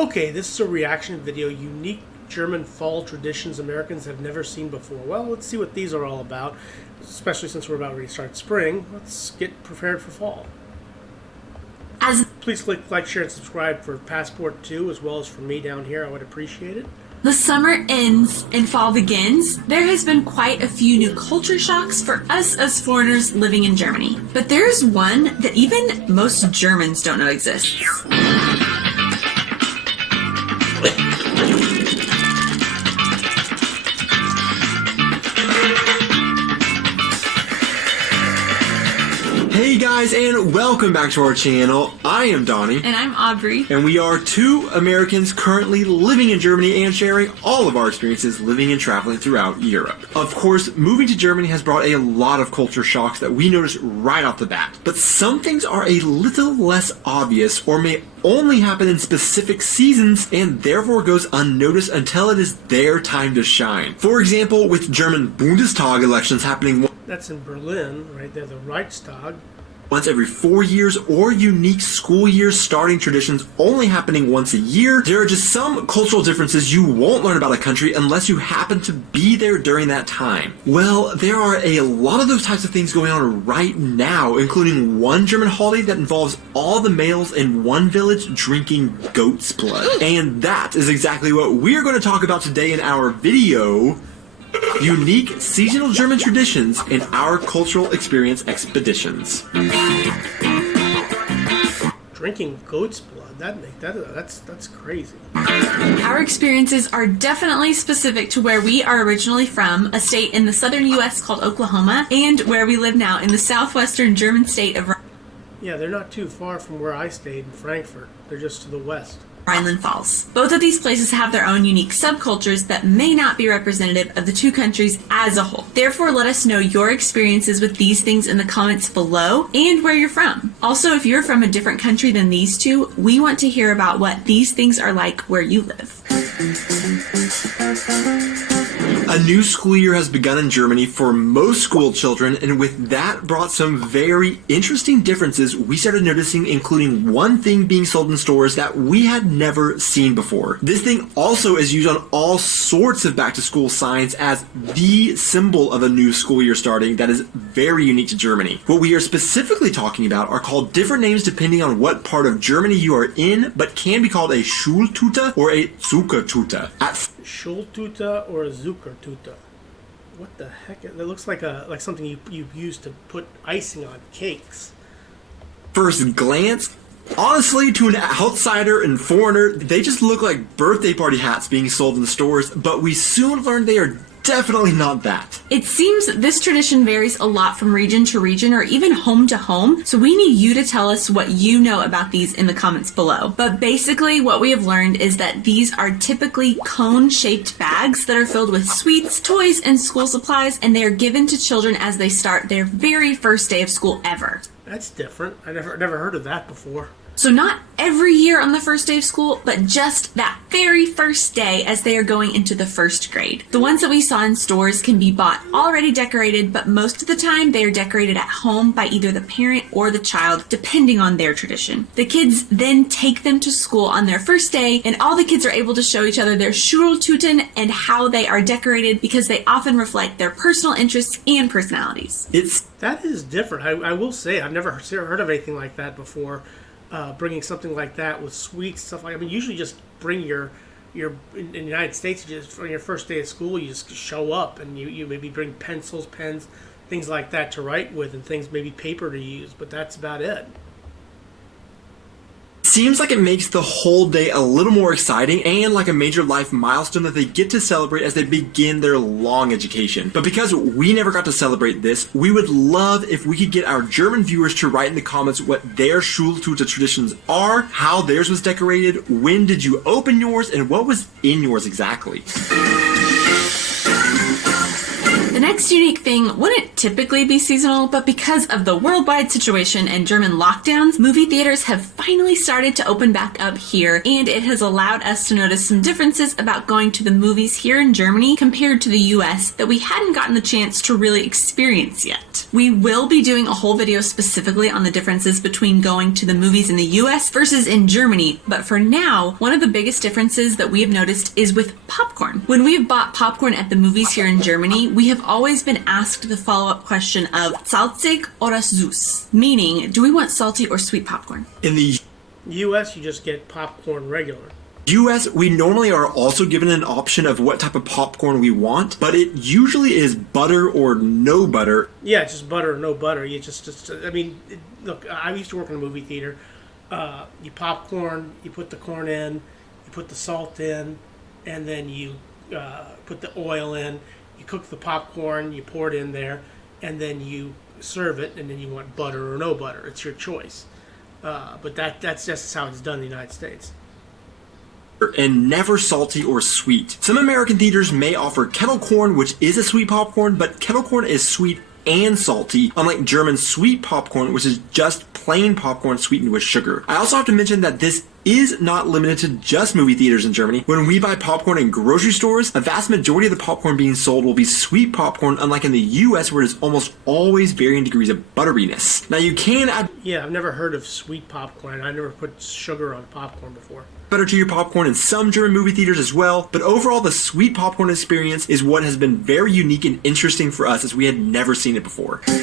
Okay, this is a reaction video, unique German fall traditions Americans have never seen before. Well, let's see what these are all about, especially since we're about ready to start spring. Let's get prepared for fall. Please click like, share, and subscribe for Passport 2, as well as for me down here. I would appreciate it. The summer ends and fall begins. There has been quite a few new culture shocks for us as foreigners living in Germany. But there's one that even most Germans don't know exists. Hey guys, and welcome back to our channel. I am Donnie. And I'm Aubrey. And we are two Americans currently living in Germany and sharing all of our experiences living and traveling throughout Europe. Of course, moving to Germany has brought a lot of culture shocks that we noticed right off the bat. But some things are a little less obvious or may only happen in specific seasons and therefore goes unnoticed until it is their time to shine. For example, with German Bundestag elections happening That's in Berlin, right there, the Reichstag. once every 4 years, or unique school year starting traditions only happening once a year, there are just some cultural differences you won't learn about a country unless you happen to be there during that time. Well, there are a lot of those types of things going on right now, including one German holiday that involves all the males in one village drinking goat's blood. And that is exactly what we're going to talk about today in our video, Unique Seasonal German Traditions in Our Cultural Experience Expeditions. Drinking goat's blood, that's crazy. Our experiences are definitely specific to where we are originally from, a state in the southern U.S. called Oklahoma, and where we live now in the southwestern German state of Yeah, they're not too far from where I stayed in Frankfurt. They're just to the west. Rhineland Falls. Both of these places have their own unique subcultures that may not be representative of the two countries as a whole. Therefore, let us know your experiences with these things in the comments below and where you're from. Also, if you're from a different country than these two, we want to hear about what these things are like where you live. A new school year has begun in Germany for most school children, and with that brought some very interesting differences we started noticing, including one thing being sold in stores that we had never seen before. This thing also is used on all sorts of back-to-school signs as the symbol of a new school year starting that is very unique to Germany. What we are specifically talking about are called different names depending on what part of Germany you are in, but can be called a Schultüte or a Zuckertüte. Schultüte or a Zuckertüte? What the heck? That looks like something you use to put icing on cakes. First glance, honestly, to an outsider and foreigner, they just look like birthday party hats being sold in stores, but we soon learned they are definitely not that. It seems this tradition varies a lot from region to region or even home to home, so we need you to tell us what you know about these in the comments below. But basically what we have learned is that these are typically cone-shaped bags that are filled with sweets, toys, and school supplies, and they are given to children as they start their very first day of school ever. That's different. I never heard of that before. So not every year on the first day of school, but just that very first day as they are going into the first grade. The ones that we saw in stores can be bought already decorated, but most of the time they are decorated at home by either the parent or the child, depending on their tradition. The kids then take them to school on their first day, and all the kids are able to show each other their Schultüten and how they are decorated because they often reflect their personal interests and personalities. That is different. I will say, I've never heard of anything like that before. Bringing something like that with sweets, stuff like. I mean, usually just bring your in the United States, you just on your first day of school, you just show up and you maybe bring pencils, pens, things like that to write with, and things maybe paper to use, but that's about it. Seems like it makes the whole day a little more exciting and like a major life milestone that they get to celebrate as they begin their long education. But because we never got to celebrate this, we would love if we could get our German viewers to write in the comments what their Schultüte traditions are, how theirs was decorated, when did you open yours, and what was in yours exactly. The next unique thing wouldn't typically be seasonal, but because of the worldwide situation and German lockdowns, movie theaters have finally started to open back up here, and it has allowed us to notice some differences about going to the movies here in Germany compared to the US that we hadn't gotten the chance to really experience yet. We will be doing a whole video specifically on the differences between going to the movies in the US versus in Germany, but for now, one of the biggest differences that we have noticed is with popcorn. When we have bought popcorn at the movies here in Germany, we have always been asked the follow-up question of salzig oder süß, meaning, do we want salty or sweet popcorn? In the U.S., you just get popcorn regular. US, we normally are also given an option of what type of popcorn we want, but it usually is butter or no butter. Yeah, it's just butter or no butter. Look, I used to work in a movie theater. You popcorn, you put the corn in, you put the salt in, and then you put the oil in. You cook the popcorn, you pour it in there, and then you serve it, and then you want butter or no butter. It's your choice. But that's just how it's done in the United States. And never salty or sweet. Some American theaters may offer kettle corn, which is a sweet popcorn, but kettle corn is sweet and salty, unlike German sweet popcorn, which is just plain popcorn sweetened with sugar. I also have to mention that this is not limited to just movie theaters in Germany. When we buy popcorn in grocery stores, a vast majority of the popcorn being sold will be sweet popcorn, unlike in the US where it is almost always varying degrees of butteriness. Now you can add I've never heard of sweet popcorn. I never put sugar on popcorn before. butter to your popcorn in some German movie theaters as well, but overall the sweet popcorn experience is what has been very unique and interesting for us as we had never seen it before. Yeah,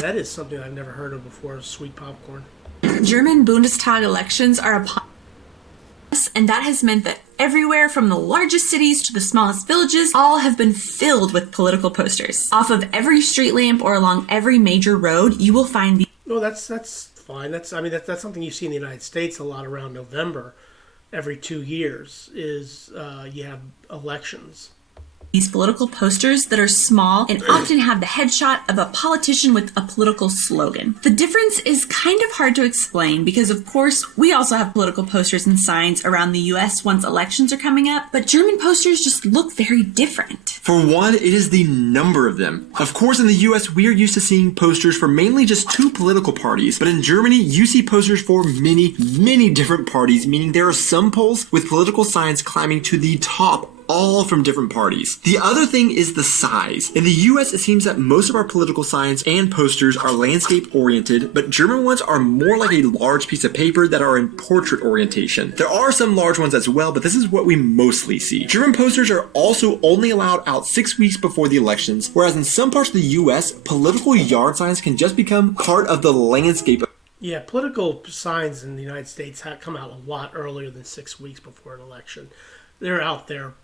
that is something I've never heard of before, sweet popcorn. German Bundestag elections are upon us, and that has meant that everywhere from the largest cities to the smallest villages, all have been filled with political posters. Off of every street lamp or along every major road, you will find the... Well, that's fine. That's something you see in the United States a lot around November. Every 2 years is you have elections. These political posters that are small and often have the headshot of a politician with a political slogan. The difference is kind of hard to explain because, of course, we also have political posters and signs around the US once elections are coming up, but German posters just look very different. For one, it is the number of them. Of course, in the US, we are used to seeing posters for mainly just 2 political parties, but in Germany, you see posters for many, many different parties, meaning there are some polls with political signs climbing to the top, all from different parties. The other thing is the size. In the US, it seems that most of our political signs and posters are landscape oriented, but German ones are more like a large piece of paper that are in portrait orientation. There are some large ones as well, but this is what we mostly see. German posters are also only allowed out 6 weeks before the elections, whereas in some parts of the US, political yard signs can just become part of the landscape. Yeah, political signs in the United States come out a lot earlier than 6 weeks before an election. They're out there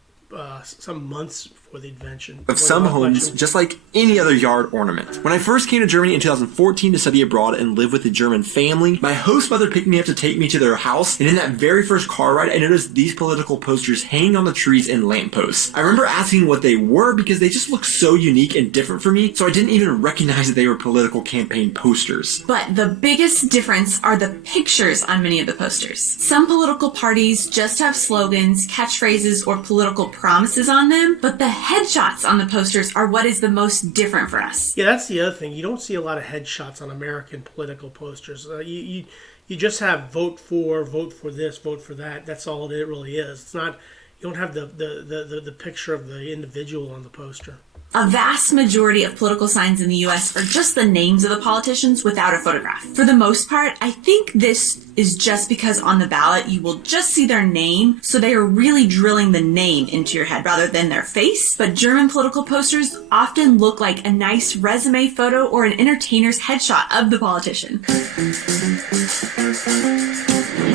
some months before the invention Of some homes, just like any other yard ornament. When I first came to Germany in 2014 to study abroad and live with a German family, my host mother picked me up to take me to their house, and in that very first car ride, I noticed these political posters hanging on the trees and lampposts. I remember asking what they were because they just looked so unique and different for me, so I didn't even recognize that they were political campaign posters. But the biggest difference are the pictures on many of the posters. Some political parties just have slogans, catchphrases, or political promises on them, but the headshots on the posters are what is the most different for us. Yeah, that's the other thing. You don't see a lot of headshots on American political posters. You just have vote for this, vote for that. That's all it really is. It's not. You don't have the picture of the individual on the poster. A vast majority of political signs in the US are just the names of the politicians without a photograph. For the most part, I think this is just because on the ballot you will just see their name, so they are really drilling the name into your head rather than their face. But German political posters often look like a nice resume photo or an entertainer's headshot of the politician.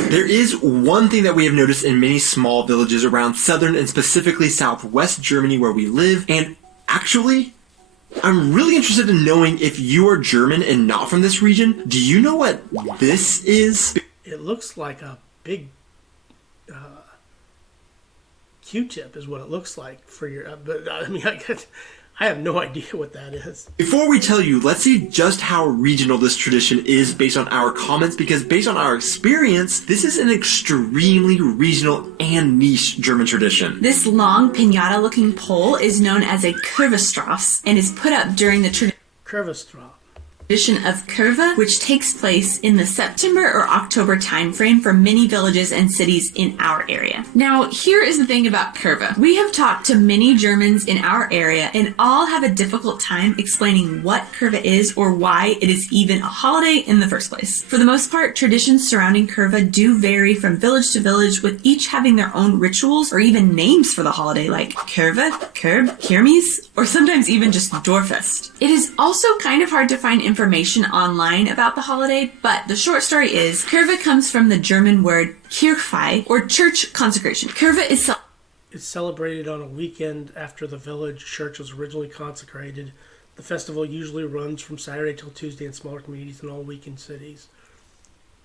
There is one thing that we have noticed in many small villages around southern and specifically southwest Germany where we live, and actually, I'm really interested in knowing if you are German and not from this region. Do you know what this is? It looks like a big Q-tip is what it looks like for your. But I mean, I have no idea what that is. Before we tell you, let's see just how regional this tradition is based on our comments, because based on our experience, this is an extremely regional and niche German tradition. This long pinata-looking pole is known as a Curva and is put up during the Curva. tradition of Curva, which takes place in the September or October timeframe for many villages and cities in our area. Now, here is the thing about Curva. We have talked to many Germans in our area and all have a difficult time explaining what Curva is or why it is even a holiday in the first place. For the most part, traditions surrounding Curva do vary from village to village, with each having their own rituals or even names for the holiday, like Curva, Curb, Kirmes, or sometimes even just Dorfest. It is also kind of hard to find information online about the holiday, but the short story is Curva comes from the German word Kirchweih, or church consecration. Curva is It's celebrated on a weekend after the village church was originally consecrated. The festival usually runs from Saturday till Tuesday in smaller communities and all weekend cities.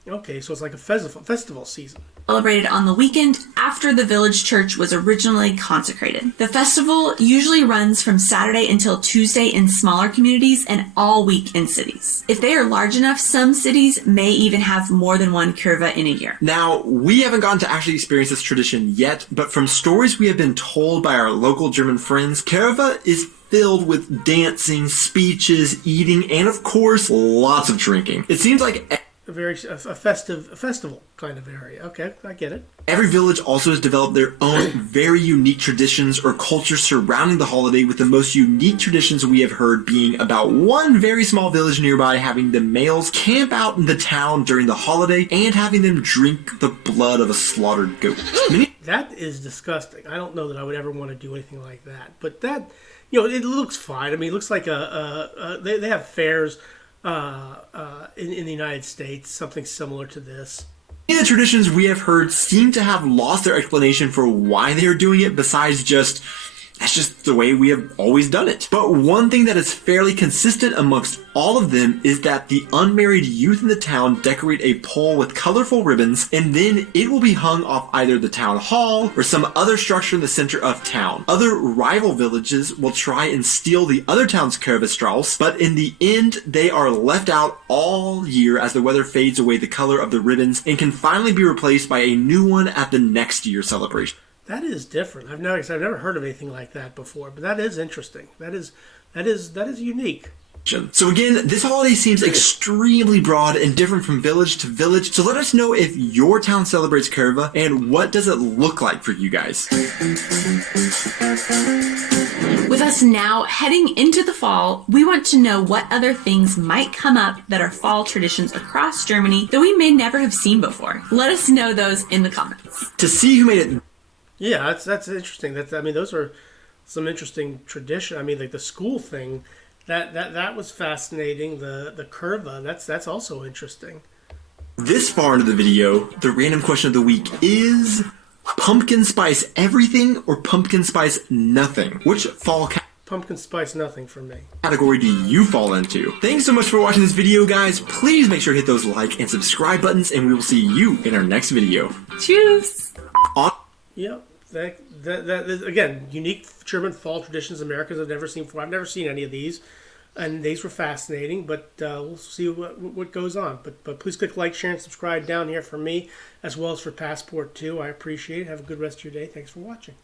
Okay, so it's like a festival season. celebrated on the weekend after the village church was originally consecrated. The festival usually runs from Saturday until Tuesday in smaller communities and all week in cities. If they are large enough, some cities may even have more than one Curva in a year. Now, we haven't gotten to actually experience this tradition yet, but from stories we have been told by our local German friends, Curva is filled with dancing, speeches, eating, and of course, lots of drinking. It seems like A festival kind of area. Okay, I get it. every village also has developed their own very unique traditions or culture surrounding the holiday, with the most unique traditions we have heard being about one very small village nearby having the males camp out in the town during the holiday and having them drink the blood of a slaughtered goat. That is disgusting. I don't know that I would ever want to do anything like that. But that, you know, it looks fine. I mean, it looks like they have fairs in the United States, something similar to this. Many of the traditions we have heard seem to have lost their explanation for why they're doing it, besides just, that's just the way we have always done it. But one thing that is fairly consistent amongst all of them is that the unmarried youth in the town decorate a pole with colorful ribbons, and then it will be hung off either the town hall or some other structure in the center of town. Other rival villages will try and steal the other town's Curva, but in the end, they are left out all year as the weather fades away the color of the ribbons and can finally be replaced by a new one at the next year's celebration. That is different. I've never heard of anything like that before, but that is interesting. That is unique. So again, this holiday seems extremely broad and different from village to village. So let us know if your town celebrates Curva and what does it look like for you guys. With us now heading into the fall, we want to know what other things might come up that are fall traditions across Germany that we may never have seen before. Let us know those in the comments. To see who made it. Yeah, that's interesting. Those are some interesting tradition. I mean, like the school thing, that was fascinating. The Curva, that's also interesting. This far into the video, the random question of the week is pumpkin spice everything or pumpkin spice nothing? Which fall Pumpkin spice nothing for me. category do you fall into? Thanks so much for watching this video, guys. Please make sure to hit those like and subscribe buttons, and we will see you in our next video. Cheers! Yeah, that is, again, unique German fall traditions Americans have never seen before. I've never seen any of these, and these were fascinating, but we'll see what goes on. But please click like, share, and subscribe down here for me, as well as for Passport too. I appreciate it. Have a good rest of your day. Thanks for watching.